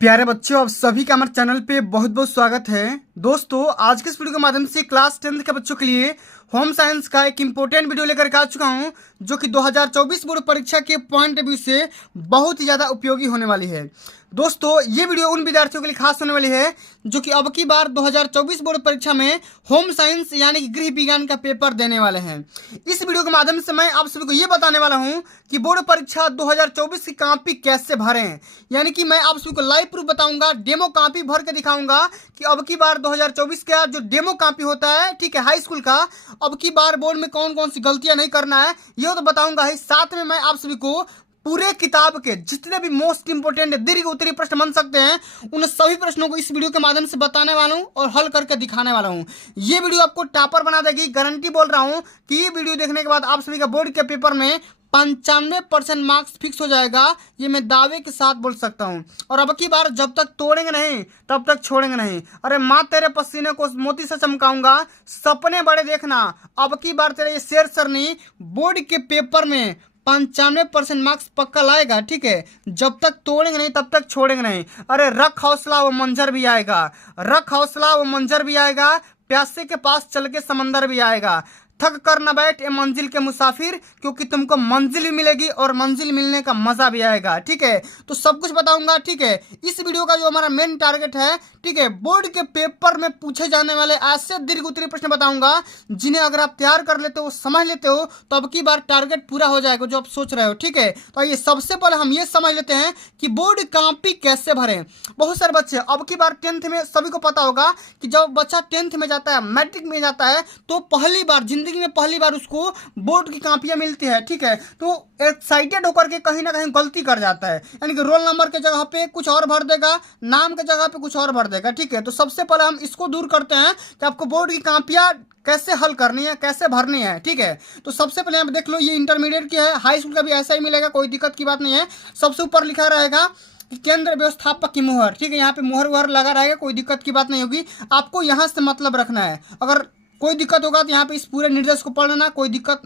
प्यारे बच्चों, आप सभी का हमारे चैनल पे बहुत बहुत स्वागत है। दोस्तों, आज के इस वीडियो के माध्यम से क्लास 10th के बच्चों के लिए होम साइंस का एक इम्पोर्टेंट वीडियो लेकर के आ चुका हूं, जो कि 2024 बोर्ड परीक्षा के पॉइंट ऑफ व्यू से बहुत ही ज़्यादा उपयोगी होने वाली है। दोस्तों, ये वीडियो उन विद्यार्थियों के लिए खास होने वाली है जो कि अब की बार 2024 बोर्ड परीक्षा में होम साइंस यानी कि गृह विज्ञान का पेपर देने वाले हैं। इस वीडियो के माध्यम से मैं आप सभी को ये बताने वाला हूँ कि बोर्ड परीक्षा 2024 की कॉपी कैसे भरें, यानी कि मैं आप सभी को लाइव प्रूफ बताऊंगा, डेमो कॉपी भर के दिखाऊंगा कि अब की बार 2024 का जो डेमो कॉपी होता है, ठीक है, हाई स्कूल का, अब की बार बोर्ड में कौन कौन सी गलतियां नहीं करना है ये तो बताऊंगा ही। साथ में मैं आप सभी को पूरे किताब के जितने भी मोस्ट इंपोर्टेंट दीर्घ उत्तरीय प्रश्न बन सकते हैं उन सभी प्रश्नों को इस वीडियो के माध्यम से बताने वाला हूं और हल करके दिखाने वाला हूं। ये वीडियो आपको टॉपर बना देगी, गारंटी बोल रहा हूं कि ये वीडियो देखने के बाद आप सभी का बोर्ड के पेपर में 95% मार्क्स फिक्स हो जाएगा, ये मैं दावे के साथ बोल सकता हूं। और अब की बार जब तक तोड़ेंगे नहीं तब तक छोड़ेंगे नहीं। अरे माँ तेरे पसीने को मोती से चमकाऊंगा, सपने बड़े देखना। अब की बार तेरे ये शेर सरनी बोर्ड के पेपर में 95% मार्क्स पक्का लाएगा, ठीक है। जब तक तोड़ेंगे नहीं तब तक छोड़ेंगे नहीं। अरे रख हौसला, वो मंजर भी आएगा। रख हौसला, वो मंजर भी आएगा। प्यासे के पास चल के समंदर भी आएगा। थक कर न बैठ ए मंजिल के मुसाफिर, क्योंकि तुमको मंजिल भी मिलेगी और मंजिल मिलने का मजा भी आएगा, ठीक है। तो सब कुछ बताऊंगा, ठीक है। इस वीडियो का जो हमारा मेन टारगेट है, ठीक है, बोर्ड के पेपर में पूछे जाने वाले ऐसे दीर्घ उत्तरीय प्रश्न बताऊंगा जिन्हें अगर आप तैयार कर लेते हो, समझ लेते हो, तो अब की बार टारगेट पूरा हो जाएगा जो आप सोच रहे हो, ठीक है। तो आइए सबसे पहले हम ये समझ लेते हैं कि बोर्ड कॉपी कैसे भरें। बहुत सारे बच्चे अब की बार 10th में, सभी को पता होगा कि जब बच्चा 10th में जाता है, मैट्रिक में जाता है, तो पहली बार जिंदगी में पहली बार उसको बोर्ड की कॉपियां मिलती है, ठीक है। तो एक्साइटेड होकर के कहीं ना कहीं गलती कर जाता है, यानी कि रोल नंबर के जगह पे कुछ और भर देगा, नाम के जगह पे कुछ और भर देगा, ठीक है। तो सबसे पहले हम इसको दूर करते हैं कि आपको बोर्ड की कॉपियां कैसे हल करनी है, कैसे भरनी है, ठीक है। तो सबसे पहले आप देख लो, ये इंटरमीडिएट की है, हाई स्कूल का भी ऐसा ही मिलेगा, कोई दिक्कत की बात नहीं है। सबसे ऊपर लिखा रहेगा कि केंद्र व्यवस्थापक की मुहर, ठीक है। यहाँ पे मुहर वुहर लगा रहेगा, कोई दिक्कत की बात नहीं होगी। आपको यहाँ से मतलब रखना है। अगर कोई दिक्कत होगा तो यहाँ पे इस पूरे निर्देश को पढ़ लेना, कोई दिक्कत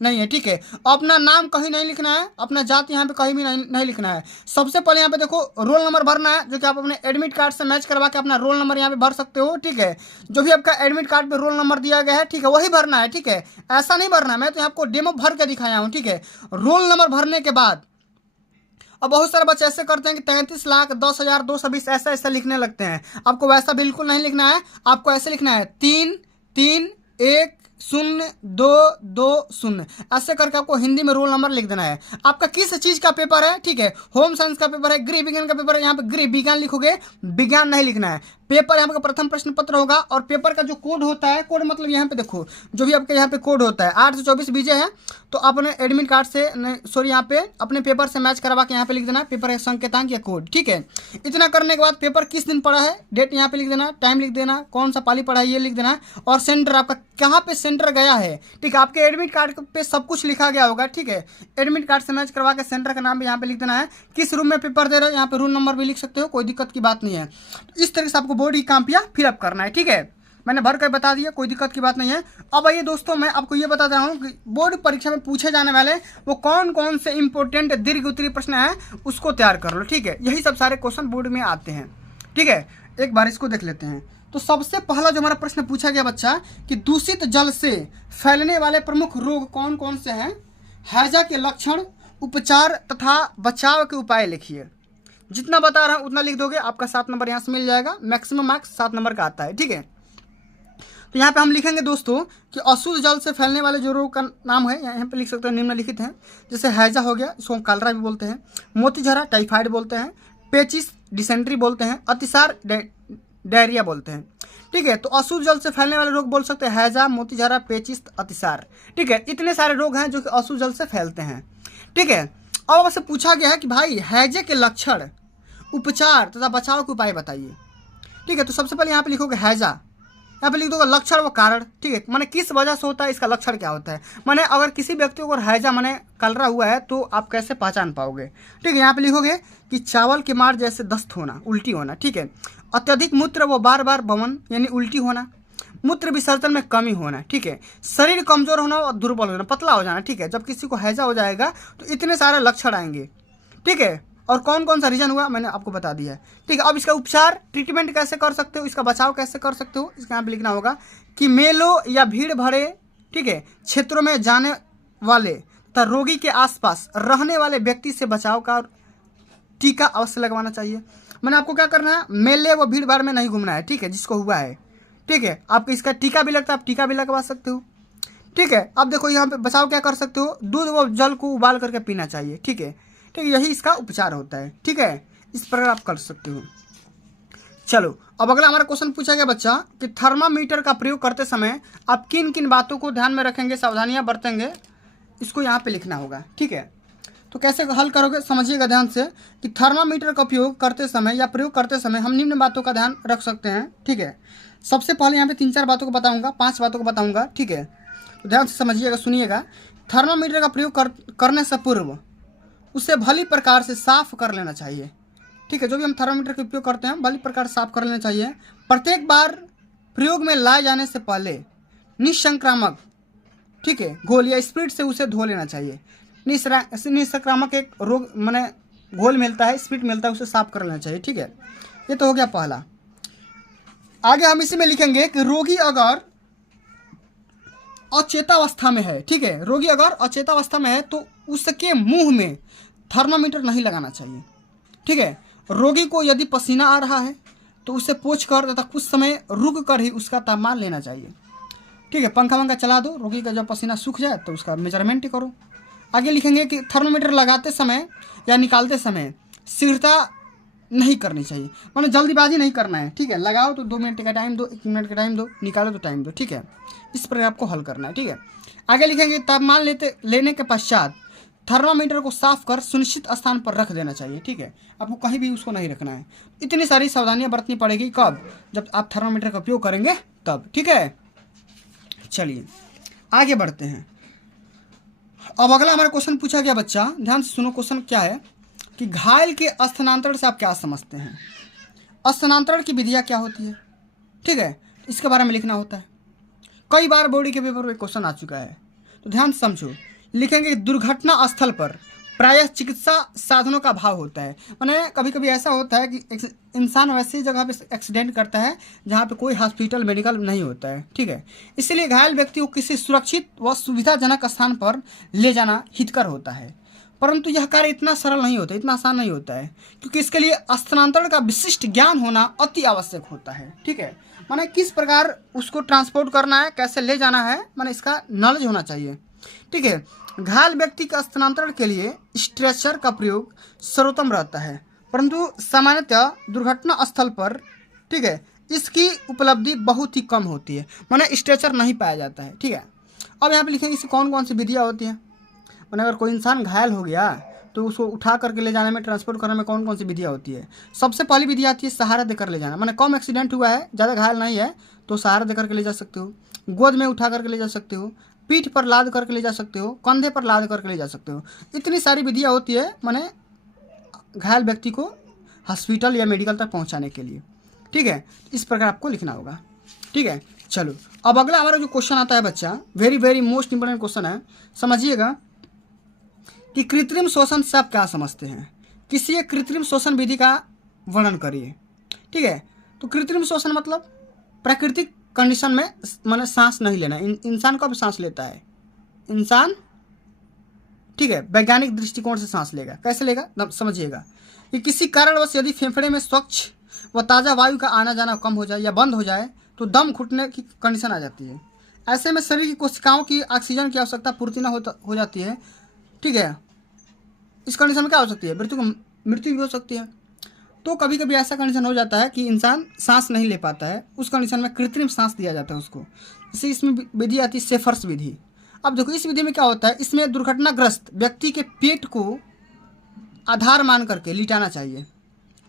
नहीं है, ठीक है। अपना नाम कहीं नहीं लिखना है, अपना जाति यहाँ पे कहीं भी नहीं लिखना है। सबसे पहले यहाँ पे देखो रोल नंबर भरना है, जो कि आप अपने एडमिट कार्ड से मैच करवा के अपना रोल नंबर यहाँ पे भर सकते हो, ठीक है। जो भी आपका एडमिट कार्ड पे रोल नंबर दिया गया है, ठीक है, वही भरना है, ठीक है। ऐसा नहीं भरना है, मैं तो आपको डेमो भर के दिखाया हूँ, ठीक है। रोल नंबर भरने के बाद अब बहुत सारे बच्चे ऐसे करते हैं कि 33,10,220 ऐसा ऐसा लिखने लगते हैं। आपको वैसा बिल्कुल नहीं लिखना है। आपको ऐसे लिखना है 3,3,1,0,2,2,0 ऐसे करके आपको हिंदी में रोल नंबर लिख देना है। आपका किस चीज का पेपर है, ठीक है, होम साइंस का पेपर है, गृह विज्ञान का पेपर है, यहाँ पे गृह विज्ञान लिखोगे, विज्ञान नहीं लिखना है। पेपर यहाँ पे प्रथम प्रश्न पत्र होगा और पेपर का जो कोड होता है, कोड मतलब यहाँ पे देखो जो भी आपके यहाँ पे कोड होता है 8 से 24 बीजे है, तो अपने एडमिट कार्ड से, सॉरी, यहाँ पे अपने पेपर से मैच करवा के यहाँ पे लिख देना पेपर का संकेतांक या कोड, ठीक है। इतना करने के बाद पेपर किस दिन पड़ा है, डेट यहाँ पे लिख देना, टाइम लिख देना, कौन सा पाली पड़ा है ये लिख देना, और सेंटर आपका कहाँ पे सेंटर गया है, ठीक है। आपके एडमिट कार्ड पे सब कुछ लिखा गया होगा, ठीक है। एडमिट कार्ड से मैच करवा के सेंटर का नाम भी यहाँ पे लिख देना है। किस रूम में पेपर दे रहे हो, यहाँ पे रूम नंबर भी लिख सकते हो, कोई दिक्कत की बात नहीं है। इस तरह से आपको बोर्ड की कॉपियां फिलअप करना है, ठीक है। मैंने भर कर बता दिया, कोई दिक्कत की बात नहीं है। अब आइए दोस्तों, मैं आपको ये बता रहा हूँ कि बोर्ड परीक्षा में पूछे जाने वाले वो कौन कौन से इंपॉर्टेंट दीर्घ उत्तरीय प्रश्न है, उसको तैयार कर लो, ठीक है। यही सब सारे क्वेश्चन बोर्ड में आते हैं, ठीक है। एक बार इसको देख लेते हैं। तो सबसे पहला जो हमारा प्रश्न पूछा गया बच्चा कि दूषित जल से फैलने वाले प्रमुख रोग कौन कौन से हैं, हैजा के लक्षण, उपचार तथा बचाव के उपाय लिखिए। जितना बता रहा हूं उतना लिख दोगे, आपका 7 नंबर यहाँ से मिल जाएगा। मैक्सिमम मार्क्स 7 नंबर का आता है, ठीक है। तो यहाँ पे हम लिखेंगे दोस्तों कि अशुद्ध जल से फैलने वाले जो रोग का नाम है, यहाँ पे लिख सकते हैं, निम्नलिखित हैं। जैसे हैजा हो गया, इसको हम कालरा भी बोलते हैं, मोतीझरा टाइफाइड बोलते हैं, पेचिस डिसेंट्री बोलते हैं, अतिसार डायरिया बोलते हैं, ठीक है। तो अशुद्ध जल से फैलने वाले रोग बोल सकते हैं हैजा, मोतीझरा, पेचिस, अतिसार, ठीक है। इतने सारे रोग हैं जो कि अशुद्ध जल से फैलते हैं, ठीक है। अब आपसे पूछा गया है कि भाई हैजे के लक्षण, उपचार तथा बचाव के उपाय बताइए, ठीक है। तो सबसे पहले यहाँ पे लिखोगे हैजा, यहाँ पे लिख दोगे लक्षण व कारण, ठीक है। माने किस वजह से होता है, इसका लक्षण क्या होता है। माने अगर किसी व्यक्ति को हैजा माने कलरा हुआ है तो आप कैसे पहचान पाओगे, ठीक है। यहाँ पे लिखोगे कि चावल के मार जैसे दस्त होना, उल्टी होना, ठीक है। अत्यधिक मूत्र व बार बार बमन यानी उल्टी होना, मूत्र विसर्जन में कमी होना, ठीक है। शरीर कमजोर होना और दुर्बल होना, पतला हो जाना, ठीक है। जब किसी को हैजा हो जाएगा तो इतने सारे लक्षण आएंगे, ठीक है। और कौन कौन सा रीजन हुआ मैंने आपको बता दिया है। ठीक है, अब इसका उपचार ट्रीटमेंट कैसे कर सकते हो, इसका बचाव कैसे कर सकते हो, इसका यहाँ पे लिखना होगा कि मेलों या भीड़ भरे ठीक है क्षेत्रों में जाने वाले तथा रोगी के आसपास रहने वाले व्यक्ति से बचाव का टीका अवश्य लगवाना चाहिए। मैंने आपको क्या करना है, मेले व भीड़ भाड़ में नहीं घूमना है। ठीक है, जिसको हुआ है ठीक है, आपको इसका टीका भी लगता है, आप टीका भी लगवा सकते हो। ठीक है, अब देखो यहाँ पे बचाव क्या कर सकते हो, दूध व जल को उबाल करके पीना चाहिए। ठीक है, ठीक है, यही इसका उपचार होता है। ठीक है, इस प्रकार आप कर सकते हो। चलो, अब अगला हमारा क्वेश्चन पूछा गया बच्चा कि थर्मामीटर का प्रयोग करते समय आप किन किन बातों को ध्यान में रखेंगे, सावधानियां बरतेंगे, इसको यहाँ पे लिखना होगा। ठीक है, तो कैसे हल करोगे समझिएगा ध्यान से कि थर्मामीटर का उपयोग करते समय या प्रयोग करते समय हम निम्न बातों का ध्यान रख सकते हैं। ठीक है, सबसे पहले यहाँ पे 3-4 बातों को बताऊंगा, 5 बातों को बताऊंगा। ठीक है, तो ध्यान से समझिएगा, सुनिएगा। थर्मामीटर का प्रयोग करने से पूर्व उसे भली प्रकार से साफ कर लेना चाहिए। ठीक है, जो भी हम थर्मामीटर का उपयोग करते हैं भली प्रकार साफ कर लेना चाहिए। प्रत्येक बार प्रयोग में लाए जाने से पहले निसंक्रामक ठीक है घोल या स्प्रिट से उसे धो लेना चाहिए। निसंक्रामक एक रोग माने घोल मिलता है, स्प्रिट मिलता है, उसे साफ कर लेना चाहिए। ठीक है, ये तो हो गया पहला। आगे हम इसी में लिखेंगे कि रोगी अगर अचेतावस्था में है, ठीक है, रोगी अगर अचेतावस्था में है तो उसके मुंह में थर्मामीटर नहीं लगाना चाहिए। ठीक है, रोगी को यदि पसीना आ रहा है तो उसे पोंछ कर तथा कुछ समय रुक कर ही उसका तापमान लेना चाहिए। ठीक है, पंखा वंखा चला दो, रोगी का जब पसीना सूख जाए तो उसका मेजरमेंट करो। आगे लिखेंगे कि थर्मामीटर लगाते समय या निकालते समय शीघ्रता नहीं करनी चाहिए, मतलब जल्दीबाजी नहीं करना है। ठीक है, लगाओ तो 2 मिनट का टाइम दो, 1 मिनट का टाइम दो, निकालो तो टाइम दो। ठीक है, इस पर आपको हल करना है। ठीक है, आगे लिखेंगे तापमान लेने के पश्चात थर्मामीटर को साफ कर सुनिश्चित स्थान पर रख देना चाहिए। ठीक है, आपको कहीं भी उसको नहीं रखना है। इतनी सारी सावधानियां बरतनी पड़ेगी, कब, जब आप थर्मामीटर का उपयोग करेंगे तब। ठीक है, चलिए आगे बढ़ते हैं। अब अगला हमारा क्वेश्चन पूछा गया बच्चा, ध्यान से सुनो, क्वेश्चन क्या है कि घायल के स्थानांतरण से आप क्या समझते हैं, स्थानांतरण की विधियां क्या होती है। ठीक है, इसके बारे में लिखना होता है। कई बार बोर्ड के पेपर में क्वेश्चन आ चुका है, तो ध्यान से समझो। लिखेंगे दुर्घटना स्थल पर प्रायः चिकित्सा साधनों का अभाव होता है। माने कभी कभी ऐसा होता है कि इंसान वैसी जगह पे एक्सीडेंट करता है जहाँ पे कोई हॉस्पिटल मेडिकल नहीं होता है। ठीक है, इसलिए घायल व्यक्ति को किसी सुरक्षित व सुविधाजनक स्थान पर ले जाना हितकर होता है, परंतु यह कार्य इतना सरल नहीं होता, इतना आसान नहीं होता है, क्योंकि इसके लिए स्थानांतरण का विशिष्ट ज्ञान होना अति आवश्यक होता है। ठीक है, माने किस प्रकार उसको ट्रांसपोर्ट करना है, कैसे ले जाना है, माने इसका नॉलेज होना चाहिए। ठीक है, घायल व्यक्ति के स्थानांतरण के लिए स्ट्रेचर का प्रयोग सर्वोत्तम रहता है, परंतु सामान्यतः दुर्घटना स्थल पर ठीक है इसकी उपलब्धि बहुत ही कम होती है, माने स्ट्रेचर नहीं पाया जाता है। ठीक है, अब यहाँ पे लिखेंगे इसकी कौन कौन सी विधियाँ होती हैं। माने अगर कोई इंसान घायल हो गया तो उसको उठा करके ले जाने में, ट्रांसपोर्ट करने में कौन कौन सी विधियाँ होती है। सबसे पहली विधि आती है सहारा देकर ले जाना। माने कम एक्सीडेंट हुआ है, ज़्यादा घायल नहीं है तो सहारा देकर के ले जा सकते हो, गोद में उठा करके ले जा सकते हो, पीठ पर लाद करके ले जा सकते हो, कंधे पर लाद करके ले जा सकते हो। इतनी सारी विधियाँ होती है माने घायल व्यक्ति को हॉस्पिटल या मेडिकल तक पहुंचाने के लिए। ठीक है, इस प्रकार आपको लिखना होगा। ठीक है, चलो अब अगला हमारा जो क्वेश्चन आता है बच्चा, very very most important question है, समझिएगा कि कृत्रिम शोषण से आप क्या समझते हैं। किसी एक कृत्रिम शोषण विधि का वर्णन करिए। ठीक है, तो कृत्रिम शोषण मतलब प्राकृतिक कंडीशन में माने सांस नहीं लेना। इंसान कब सांस लेता है, इंसान ठीक है वैज्ञानिक दृष्टिकोण से सांस लेगा। कैसे लेगा समझिएगा कि किसी कारणवश यदि फेफड़े में स्वच्छ व ताज़ा वायु का आना जाना कम हो जाए या बंद हो जाए तो दम घुटने की कंडीशन आ जाती है। ऐसे में शरीर की कोशिकाओं की ऑक्सीजन की आवश्यकता पूर्ति न हो जाती है। ठीक है, इस कंडीशन में क्या हो सकती है, मृत्यु भी हो सकती है। तो कभी कभी ऐसा कंडीशन हो जाता है कि इंसान सांस नहीं ले पाता है, उस कंडीशन में कृत्रिम सांस दिया जाता है उसको। जैसे इसमें विधि आती है सेफर्स विधि। अब देखो इस विधि में क्या होता है, इसमें दुर्घटनाग्रस्त व्यक्ति के पेट को आधार मान करके लिटाना चाहिए।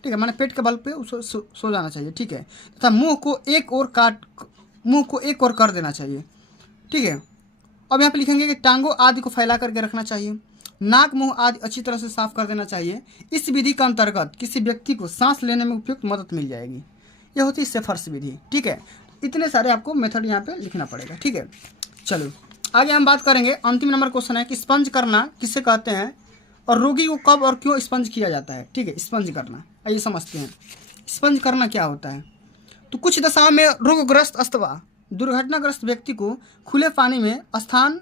ठीक है, माने पेट के बल पे सो जाना चाहिए। ठीक है, तथा मुंह को एक ओर कर देना चाहिए। ठीक है, अब यहाँ पे लिखेंगे कि टांगों आदि को फैला करके रखना चाहिए, नाक मुंह आदि अच्छी तरह से साफ कर देना चाहिए। इस विधि के अंतर्गत किसी व्यक्ति को सांस लेने में उपयुक्त मदद मिल जाएगी। यह होती है सेफर्स विधि। ठीक है, इतने सारे आपको मेथड यहाँ पे लिखना पड़ेगा। ठीक है, चलो आगे हम बात करेंगे। अंतिम नंबर क्वेश्चन है कि स्पंज करना किसे कहते हैं। और रोगी को कब और क्यों स्पंज किया जाता है। ठीक है, स्पंज करना, आइए समझते हैं स्पंज करना क्या होता है। तो कुछ दशाओं में रोगग्रस्त अथवा दुर्घटनाग्रस्त व्यक्ति को खुले पानी में स्नान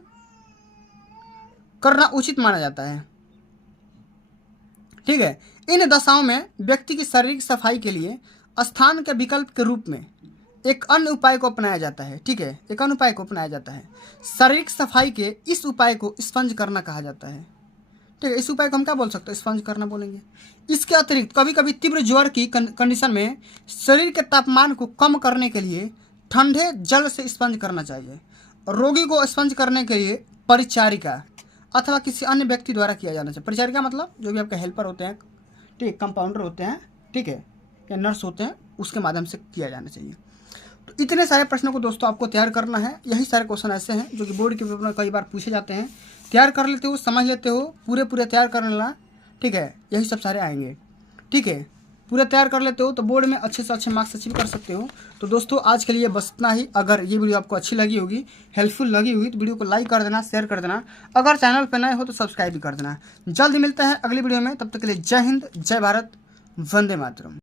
करना उचित माना जाता है। ठीक है, इन दशाओं में व्यक्ति की शारीरिक सफाई के लिए स्थान के विकल्प के रूप में एक अन्य उपाय को अपनाया जाता है। ठीक है, एक अन्य उपाय को अपनाया जाता है। शारीरिक सफाई के इस उपाय को स्पंज करना कहा जाता है। ठीक है, इस उपाय को हम क्या बोल सकते हैं, स्पंज करना बोलेंगे। इसके अतिरिक्त कभी कभी तीव्र ज्वर की कंडीशन में शरीर के तापमान को कम करने के लिए ठंडे जल से स्पंज करना चाहिए। रोगी को स्पंज करने के लिए परिचारिका अथवा किसी अन्य व्यक्ति द्वारा किया जाना चाहिए। परिचारिका मतलब जो भी आपके हेल्पर होते हैं, ठीक है, कंपाउंडर होते हैं, ठीक है, या नर्स होते हैं, उसके माध्यम से किया जाना चाहिए। तो इतने सारे प्रश्नों को दोस्तों आपको तैयार करना है। यही सारे क्वेश्चन ऐसे हैं जो कि बोर्ड के पेपर में कई बार पूछे जाते हैं। तैयार कर लेते हो, समझ लेते हो, पूरे तैयार कर लेना। ठीक है, यही सब सारे आएंगे। ठीक है, पूरा तैयार कर लेते हो तो बोर्ड में अच्छे से अच्छे मार्क्स अचीव कर सकते हो। तो दोस्तों आज के लिए बस इतना ही। अगर ये वीडियो आपको अच्छी लगी होगी, हेल्पफुल लगी होगी, तो वीडियो को लाइक कर देना, शेयर कर देना। अगर चैनल पर नए हो तो सब्सक्राइब भी कर देना। जल्द मिलते हैं अगली वीडियो में, तब तक के लिए जय हिंद, जय भारत, वंदे मातरम।